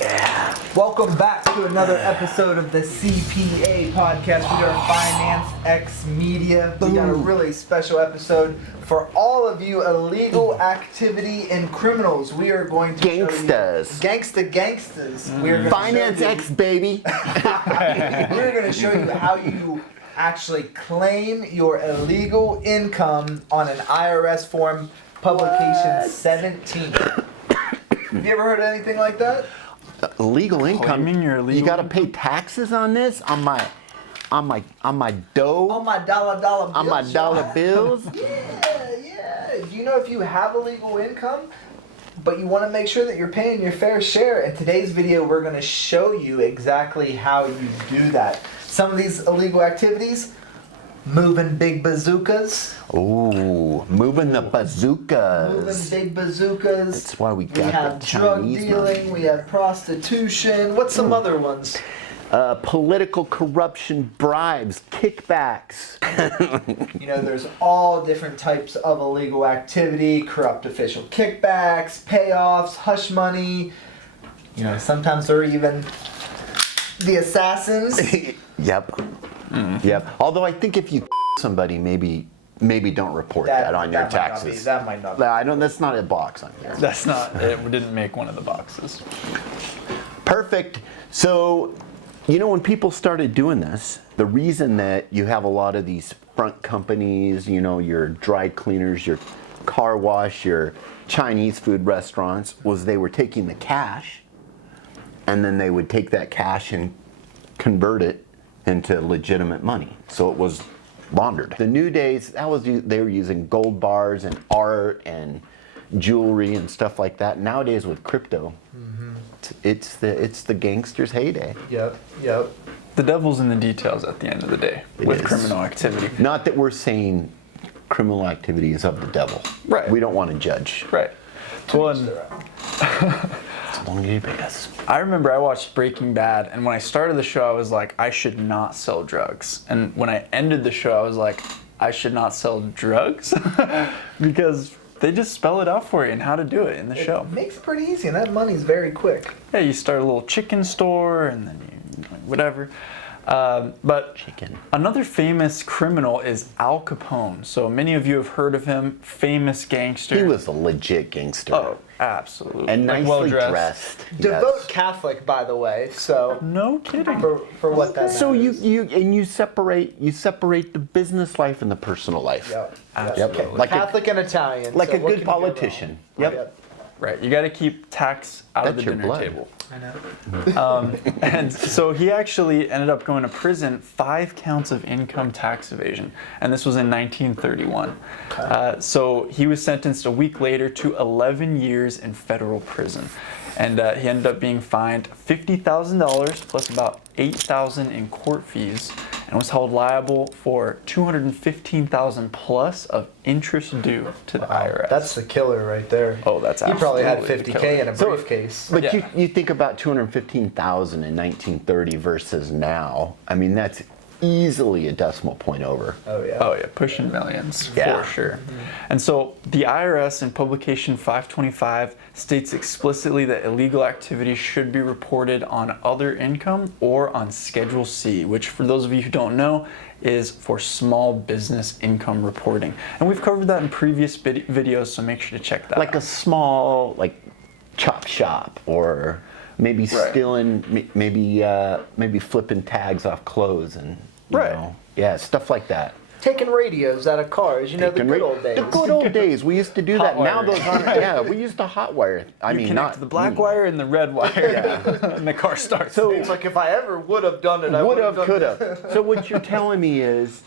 Yeah. Welcome back to another episode of the CPA podcast. We are Finance X Media. We got a really special episode for all of you illegal activity and criminals. We are going to Gangsters. Gangsters. We are going Finance X, baby. We're going to show you how you actually claim your illegal income on an IRS form, publication 17. Have you ever heard of anything like that? Illegal income. Claiming your illegal you got to pay taxes on this? On my dough? On my dollar bills. On my dollar bills? Yeah. Do you know if you have illegal income, but you want to make sure that you're paying your fair share? In today's video, we're going to show you exactly how you do that. Some of these illegal activities: moving big bazookas. Ooh, moving the bazookas. Moving big bazookas. That's why we got We have the drug Chinese dealing. money. We have prostitution. What's some other ones? Political corruption, bribes, kickbacks. You know, there's all different types of illegal activity: corrupt official kickbacks, payoffs, hush money. You know, sometimes they're even the assassins. Yep. Yep. Although I think if you somebody, maybe don't report that on your taxes. That might not be. I don't. That's not a box on here. That's not, it didn't make one of the boxes. Perfect. So, you know, when people started doing this, the reason that you have a lot of these front companies, you know, your dry cleaners, your car wash, your Chinese food restaurants, was they were taking the cash, and then they would take that cash and convert it into legitimate money. So it was laundered. The new days, they were using gold bars and art and jewelry and stuff like that. Nowadays with crypto, it's the gangsters' heyday. Yep. The devil's in the details at the end of the day with is. criminal activity. Not that we're saying criminal activity is of the devil. Right. We don't want to judge. Right. Well, and As long as you pay us. I remember I watched Breaking Bad, and when I started the show, I was like, I should not sell drugs. And when I ended the show, I was like, I should not sell drugs? Because they just spell it out for you and how to do it in the show. It makes it pretty easy, and that money's very quick. Yeah, you start a little chicken store, and then whatever. But Chicken. another famous criminal is Al Capone. So many of you have heard of him, famous gangster. He was a legit gangster. Oh, absolutely. And Like, nicely well-dressed. dressed. Devout Yes. Catholic, by the way. So No kidding. for what that So is. you separate the business life and the personal life. Yep. Absolutely. Like Catholic and Italian. Like so a what good can go wrong? politician. Yep. Right, you got to keep tax out of That's the your dinner blood. table. I know. And so he actually ended up going to prison, 5 counts of income tax evasion, and this was in 1931. So he was sentenced a week later to 11 years in federal prison, and he ended up being fined $50,000 plus about $8,000 in court fees, and was held liable for $215,000 plus of interest due to the IRS. That's the killer right there. Oh, that's He probably had absolutely the $50K killer. in a So- briefcase. But Yeah. you think about 215,000 in 1930 versus now. I mean, that's easily a decimal point over. Oh yeah. Oh yeah, pushing millions Yeah. for sure. And so the IRS in publication 525 states explicitly that illegal activity should be reported on other income or on Schedule C, which for those of you who don't know is for small business income reporting. And we've covered that in previous videos, so make sure to check that Like out. a small, like, chop shop, or maybe Right. stealing, maybe flipping tags off clothes and, you Right. know, yeah, stuff like that. Taking radios out of cars. You know, the good old days. The good old days. We used to do that. Hot Now wire. those aren't. Yeah, we used to hot wire. I You mean, connect not the black wire and the red wire, and the car starts. So It's like if I ever would have done it, I would would have, done could it. have. So what you're telling me is,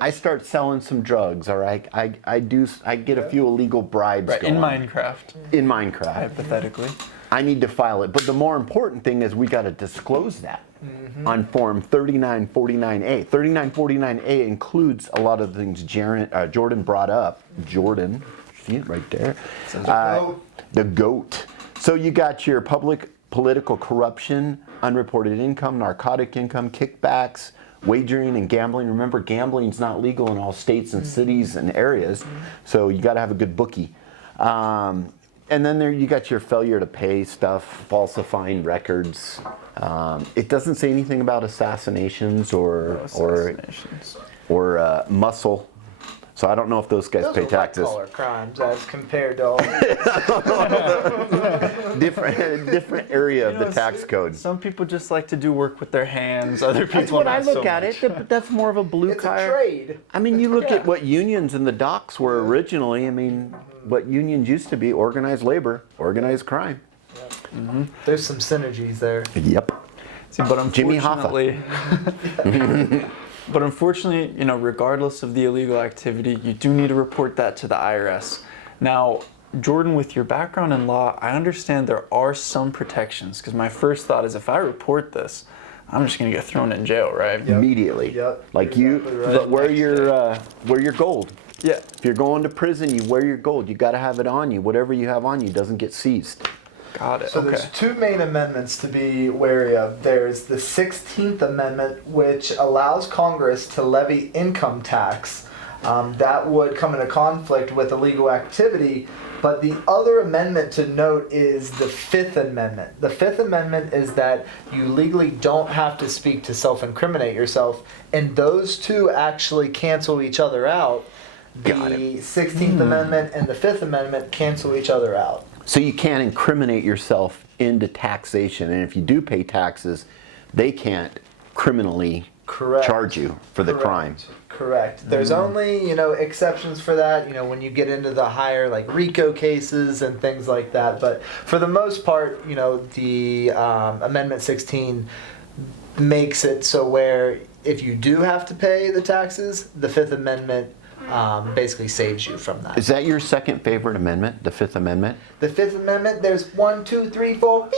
I start selling some drugs, or I get a few illegal bribes right, going in Minecraft, in Minecraft. hypothetically. I need to file it. But the more important thing is we got to disclose that on Form 3949A. 3949A includes a lot of the things Jordan brought up. Jordan, see it right there. The GOAT. So you got your political corruption, unreported income, narcotic income, kickbacks, wagering and gambling. Remember, gambling's not legal in all states and cities and areas, so you got to have a good bookie. and then there you got your failure to pay stuff, falsifying records. It doesn't say anything about assassinations or muscle. So I don't know if those guys Those pay are taxes. white-collar crimes as compared to all Different area of the tax code. Some people just like to do work with their hands. Other people That's what I not look so at much. it. That's more of a blue It's a collar. trade. I mean, you look Yeah. at what unions in the docks were originally. I mean, what unions used to be: organized labor, organized crime. There's some synergies there. Yep. See, but Jimmy Hoffa. unfortunately, but unfortunately, regardless of the illegal activity, you do need to report that to the IRS. Now, Jordan, with your background in law, I understand there are some protections, because my first thought is if I report this, I'm just going to get thrown in jail, right? Immediately. Yep. Like You're you, exactly right. but wear your gold. Yeah. If you're going to prison, you wear your gold. You got to have it on you. Whatever you have on you doesn't get seized. Got it. So okay. there's two main amendments to be wary of. There's the 16th Amendment, which allows Congress to levy income tax. That would come into conflict with illegal activity. But the other amendment to note is the Fifth Amendment. The Fifth Amendment is that you legally don't have to speak to self-incriminate yourself, and those two actually cancel each other out. Got The 16th Amendment and the Fifth Amendment cancel each other out. So you can't incriminate yourself into taxation, and if you do pay taxes, they can't criminally Correct. charge you for the crime. Correct. There's only, exceptions for that, when you get into the higher, like RICO cases and things like that. But for the most part, the Amendment 16 makes it so where if you do have to pay the taxes, the Fifth Amendment basically saves you from that. Is that your second favorite amendment, the Fifth Amendment? The Fifth Amendment, there's 1, 2, 3, 4,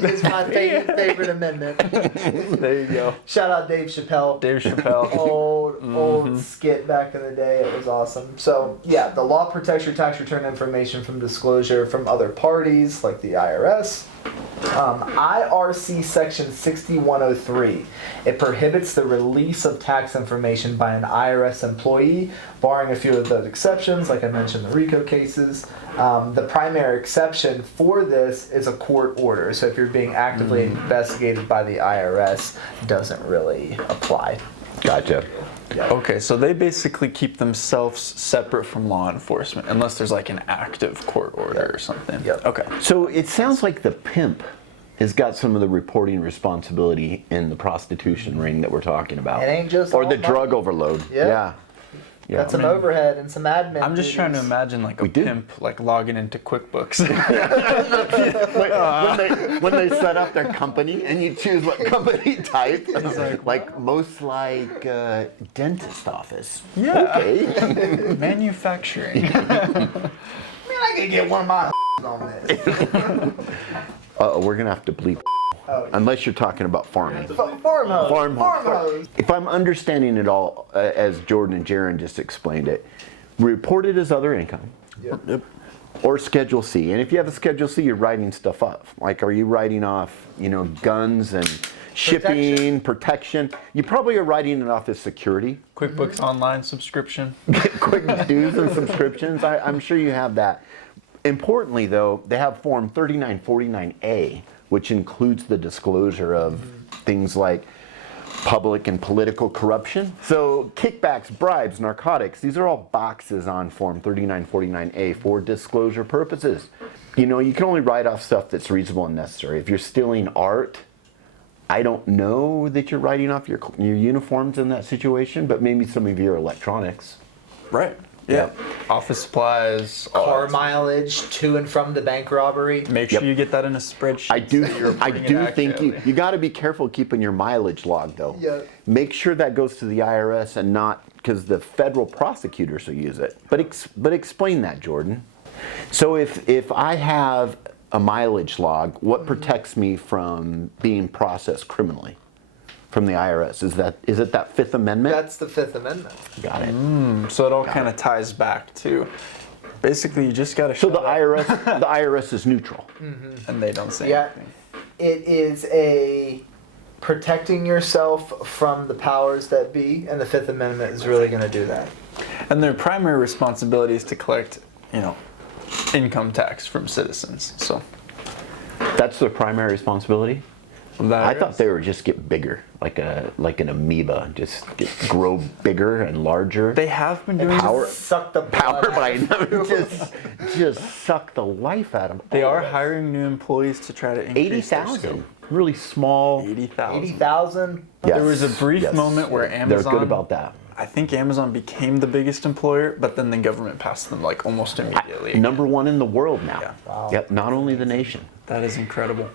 is my favorite amendment. There you go. Shout out Dave Chappelle. Dave Chappelle. Old skit back in the day. It was awesome. So yeah, the law protects your tax return information from disclosure from other parties like the IRS. IRC section 6103. It prohibits the release of tax information by an IRS employee, barring a few of those exceptions, like I mentioned, the RICO cases. The primary exception for this is a court order. So if you're being actively investigated by the IRS, it doesn't really apply. Gotcha. Yeah. Okay, so they basically keep themselves separate from law enforcement, unless there's like an active court order or something. Yep. Okay. So it sounds like the pimp has got some of the reporting responsibility in the prostitution ring that we're talking about. It ain't just or all the money. drug overload. Yeah. Yeah. Got some overhead and some admin. I'm just trying to duties. imagine like a We do. pimp like logging into QuickBooks. when they set up their company and you choose what company type, like most like dentist office. Yeah. Okay. Manufacturing. Man, I could get one of my on this. We're gonna have to bleep. Oh, Unless you're talking about farming. Farm hose. Farm hose. If I'm understanding it all, as Jordan and Jaron just explained it, report it as other income. Yep. Or Schedule C. And if you have a Schedule C, you're writing stuff up. Like, are you writing off, guns and shipping, protection? You probably are writing it off as security. QuickBooks Online subscription. Quick dues and subscriptions. I'm sure you have that. Importantly, though, they have Form 3949A, which includes the disclosure of things like public and political corruption. So kickbacks, bribes, narcotics, these are all boxes on Form 3949A for disclosure purposes. You can only write off stuff that's reasonable and necessary. If you're stealing art, I don't know that you're writing off your uniforms in that situation, but maybe some of your electronics. Right. Yeah. Office supplies. all Car that. mileage to and from the bank robbery. Make sure you get that in a spreadsheet. I do. so that you're I putting it do think accurately. you got to be careful keeping your mileage log though. Yeah. Make sure that goes to the IRS and not because the federal prosecutors will use it. But explain that, Jordan. So if I have a mileage log, what protects me from being processed criminally from the IRS? Is it that Fifth Amendment? That's the Fifth Amendment. Got it. So it all kind of ties back to, basically, you just got to So show the IRS is neutral. and they don't say Yeah. anything. It is a protecting yourself from the powers that be, and the Fifth Amendment is really going to do that. And their primary responsibility is to collect, income tax from citizens. So That's their primary responsibility? that I is- thought they were just get bigger, like an amoeba, grow bigger and larger. they have been doing Power- Suck the blood Power, out but I of know you. just suck the life out of them. They are hiring new employees to try to increase their 80,000, scope. really small. 80,000. 80,000. Yes, There was a brief moment where They're Amazon. good about that. I think Amazon became the biggest employer, but then the government passed them like almost immediately. Number one in the world now. Yeah. Wow. Yep, not only the nation. That is incredible.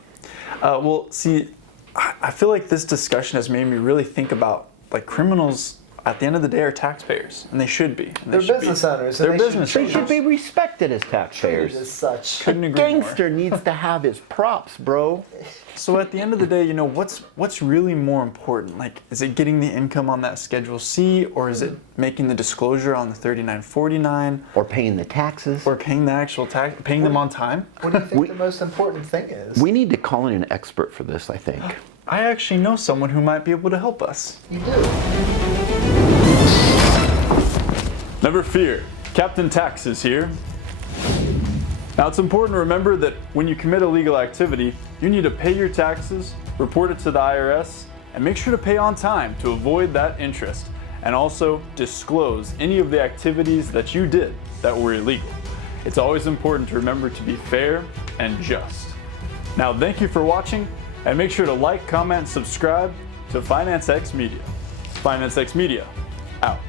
Well, see, I feel like this discussion has made me really think about like criminals. At the end of the day, are taxpayers, and they should be. And they They're should be- business owners, and They're they business should They owners. should be respected as Treated taxpayers. as such. Couldn't agree more. Gangster needs to have his props, bro. So at the end of the day, what's really more important? Like, is it getting the income on that Schedule C, or is it making the disclosure on the 3949, Or paying the taxes. or paying the actual tax, paying them on time? What do you think We- the most important thing is? We need to call in an expert for this, I think. I actually know someone who might be able to help us. You do. Never fear, Captain Tax is here. Now it's important to remember that when you commit illegal activity, you need to pay your taxes, report it to the IRS, and make sure to pay on time to avoid that interest. And also disclose any of the activities that you did that were illegal. It's always important to remember to be fair and just. Now thank you for watching, and make sure to like, comment, subscribe to Finance X Media. Finance X Media, out.